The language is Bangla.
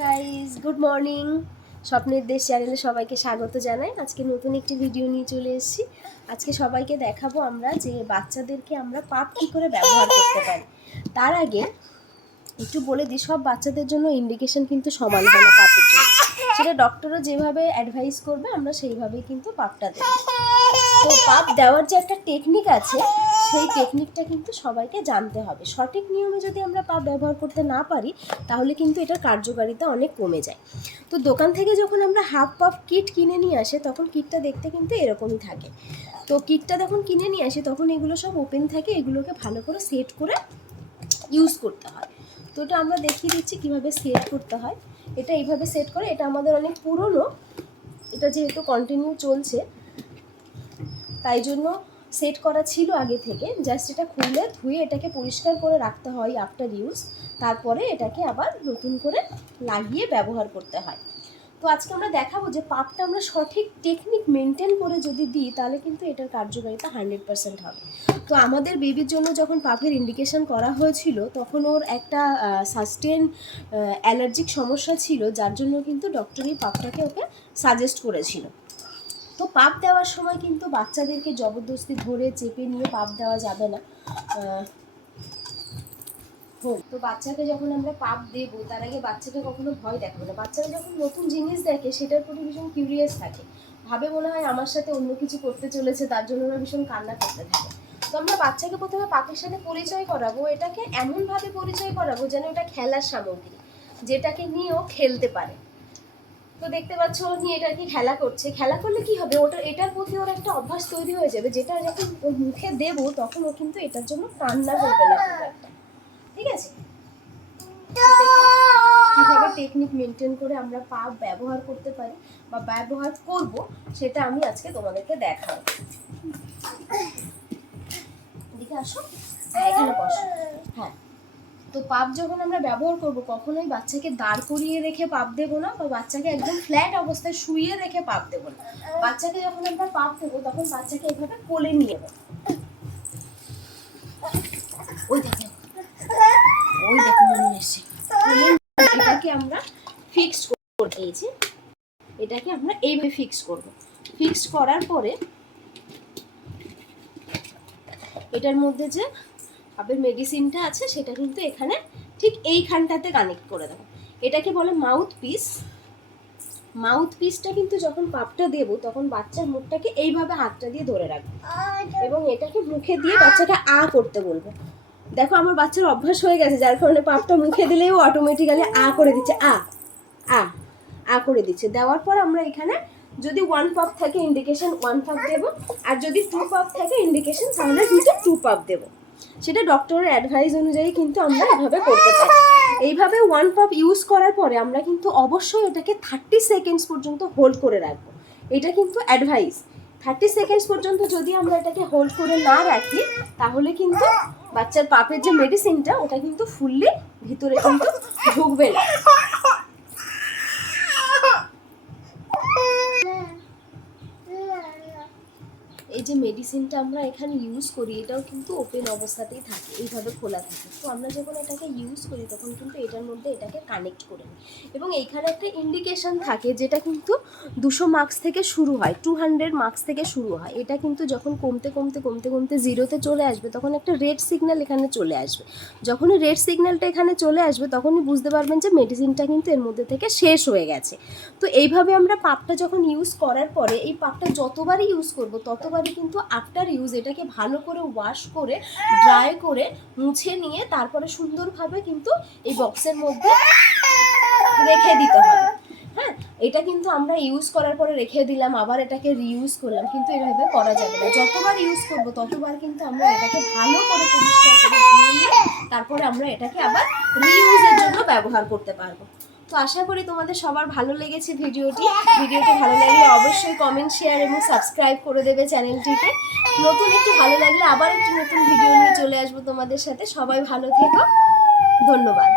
Guys, good morning. স্বপ্নের দেশ চ্যানেলে সবাইকে স্বাগত জানাই। আজকে নতুন একটি ভিডিও নিয়ে চলে এসেছি। আজকে সবাইকে দেখাবো আমরা যে বাচ্চাদেরকে আমরা পাপ কী করে ব্যবহার করতে পারি। তার আগে একটু বলে দিই, সব বাচ্চাদের জন্য ইন্ডিকেশন কিন্তু সমান হয় না পাপের জন্য। সেটা ডক্টররা যেভাবে অ্যাডভাইস করবে আমরা সেইভাবেই কিন্তু পাপটা দেব। তো পাপ দেওয়ার যে একটা টেকনিক আছে, সেই টেকনিকটা কিন্তু সবাইকে জানতে হবে। সঠিক নিয়মে যদি আমরা পাপ ব্যবহার করতে না পারি তাহলে কিন্তু এটার কার্যকারিতা অনেক কমে যায়। তো দোকান থেকে যখন আমরা হাফ পাপ কিট কিনে নিয়ে আসে তখন কিটটা দেখতে কিন্তু এরকমই থাকে। তো কিটটা যখন কিনে নিয়ে আসি তখন এগুলো সব ওপেন থাকে, এগুলোকে ভালো করে সেট করে ইউজ করতে হয়। তো এটা আমরা দেখিয়ে দিচ্ছি কীভাবে সেট করতে হয়। এটা এইভাবে সেট করে, এটা আমাদের অনেক পুরনো, এটা যেহেতু কন্টিনিউ চলছে তাই জন্য সেট করা ছিল আগে থেকে। জাস্ট এটা খুলে ধুয়ে এটাকে পরিষ্কার করে রাখতে হয় আফটার ইউজ, তারপরে এটাকে আবার নতুন করে লাগিয়ে ব্যবহার করতে হয়। তো আজকে আমরা দেখাবো যে পাপটা আমরা সঠিক টেকনিক মেনটেন করে যদি দিই তাহলে কিন্তু এটার কার্যকারিতা 100% হবে। তো আমাদের বেবির জন্য যখন পাপের ইন্ডিকেশন করা হয়েছিল তখন ওর একটা সাস্টেন অ্যালার্জিক সমস্যা ছিল, যার জন্য কিন্তু ডক্টর এই পাপটাকে ওকে সাজেস্ট করেছিল। তো পাপ দেওয়ার সময় কিন্তু বাচ্চাদেরকে জবরদস্তি ধরে চেপে নিয়ে পাপ দেওয়া যাবে না। তো বাচ্চাকে যখন আমরা পাপ দেবো তার আগে বাচ্চাকে কখনো ভয় দেখাবো না। বাচ্চারা যখন নতুন জিনিস দেখে সেটার প্রতি ভীষণ কিউরিয়াস থাকে, ভাবে মনে হয় আমার সাথে অন্য কিছু করতে চলেছে, তার জন্য ওরা ভীষণ কান্না করতে থাকে। তো আমরা বাচ্চাকে প্রথমে পাপের সাথে পরিচয় করাবো, এটাকে এমনভাবে পরিচয় করাবো যেন এটা খেলার সামগ্রী, যেটাকে নিয়েও খেলতে পারে। তো দেখতে পাচ্ছ ও নিয়ে এটা কি খেলা করছে, খেলা করলে কি হবে, ওটা এটার প্রতি ওর একটা অভ্যাস তৈরি হয়ে যাবে, যেটা যখন ওর মুখে দেবো তখন ও কিন্তু এটার জন্য কান্না করবে না খুব একটা। ঠিক আছে, কিভাবে টেকনিক মেনটেন করে আমরা পাপ ব্যবহার করতে পারি বা ব্যবহার করব সেটা আমি আজকে তোমাদেরকে দেখাবো। এদিকে আসো, এখানে বসো। হ্যাঁ, তো পাপ যখন আমরা ব্যবহার করব কখনোই বাচ্চাকে দাঁড় করিয়ে রেখে পাপ দেবো না, বা বাচ্চাকে একদম ফ্ল্যাট অবস্থায় শুইয়ে রেখে পাপ দেবো না। বাচ্চাকে যখন আমরা পাপ দেবো তখন বাচ্চাকে এইভাবে কোলে নিয়ে নেবো। ওই দেখো মনে এসে এটাকে আমরা ফিক্সড করে দিয়েছি। এটাকে আমরা এইভাবে ফিক্স করব। ফিক্সড করার পরে এটার মধ্যে যে পাপের মেডিসিনটা আছে সেটা কিন্তু এখানে ঠিক এইখানটাতে কানেক্ট করে দেবো। এটাকে বলে মাউথ পিস। মাউথ পিসটা কিন্তু যখন পাপটা দেবো তখন বাচ্চার মুখটাকে এইভাবে হাতটা দিয়ে ধরে রাখবো এবং এটাকে মুখে দিয়ে বাচ্চাকে আ করতে বলবো। দেখো আমার বাচ্চার অভ্যাস হয়ে গেছে, যার কারণে পাপটা মুখে দিলেও অটোমেটিক্যালি আ করে দিচ্ছে, আ আ আ করে দিচ্ছে। দেওয়ার পর আমরা এখানে যদি 1 পাপ থাকে ইন্ডিকেশন 1 পাপ দেবো, আর যদি 2 পাপ থাকে ইন্ডিকেশন তাহলে 2 পাপ দেবো। সেটা ডক্টরের অ্যাডভাইস অনুযায়ী কিন্তু আমরা এভাবে করতে পারি। এইভাবে 1 পাপ ইউজ করার পরে আমরা কিন্তু অবশ্যই এটাকে 30 সেকেন্ডস পর্যন্ত হোল্ড করে রাখবো। এটা কিন্তু অ্যাডভাইস। 30 সেকেন্ডস পর্যন্ত যদি আমরা এটাকে হোল্ড করে না রাখি তাহলে কিন্তু বাচ্চার পাপের যে মেডিসিনটা ওটা কিন্তু ফুললি ভিতরে কিন্তু ঢুকবে না। এই যে মেডিসিনটা আমরা এখানে ইউজ করি এটাও কিন্তু ওপেন অবস্থাতেই থাকে, এইভাবে খোলা থাকে। তো আমরা যখন এটাকে ইউজ করি তখন কিন্তু এটার মধ্যে এটাকে কানেক্ট করে নিই এবং এইখানে একটা ইন্ডিকেশন থাকে যেটা কিন্তু 200 মার্কস থেকে শুরু হয়, 200 মার্কস থেকে শুরু হয়। এটা কিন্তু যখন কমতে কমতে কমতে কমতে 0-তে চলে আসবে তখন একটা রেড সিগন্যাল এখানে চলে আসবে। যখনই রেড সিগন্যালটা এখানে চলে আসবে তখনই বুঝতে পারবেন যে মেডিসিনটা কিন্তু এর মধ্যে থেকে শেষ হয়ে গেছে। তো এইভাবে আমরা পাপটা যখন ইউজ করার পরে এই পাপটা যতবারই ইউজ করব ততবারই কিন্তু আফটার ইউজ এটাকে ভালো করে ওয়াশ করে ড্রাই করে মুছে নিয়ে তারপরে সুন্দরভাবে কিন্তু এই বক্সের মধ্যে রেখে দিতে হবে। হ্যাঁ, এটা কিন্তু আমরা ইউজ করার পরে রেখে দিলাম আবার এটাকে রিইউজ করলাম, কিন্তু এভাবে করা যাবে না। যতবার ইউজ করব ততবার কিন্তু আমরা এটাকে ভালো করে পরিষ্কার করে ধুয়ে নিয়ে তারপরে আমরা এটাকে আবার রিইউজের জন্য ব্যবহার করতে পারবো। তো আশা করি তোমাদের সবার ভালো লেগেছে ভিডিওটি ভালো লাগলে অবশ্যই কমেন্ট, শেয়ার এবং সাবস্ক্রাইব করে দেবে চ্যানেলটিকে। নতুন একটু ভালো লাগলে আবার একটি নতুন ভিডিও নিয়ে চলে আসবো তোমাদের সাথে। সবাই ভালো থেকো, ধন্যবাদ।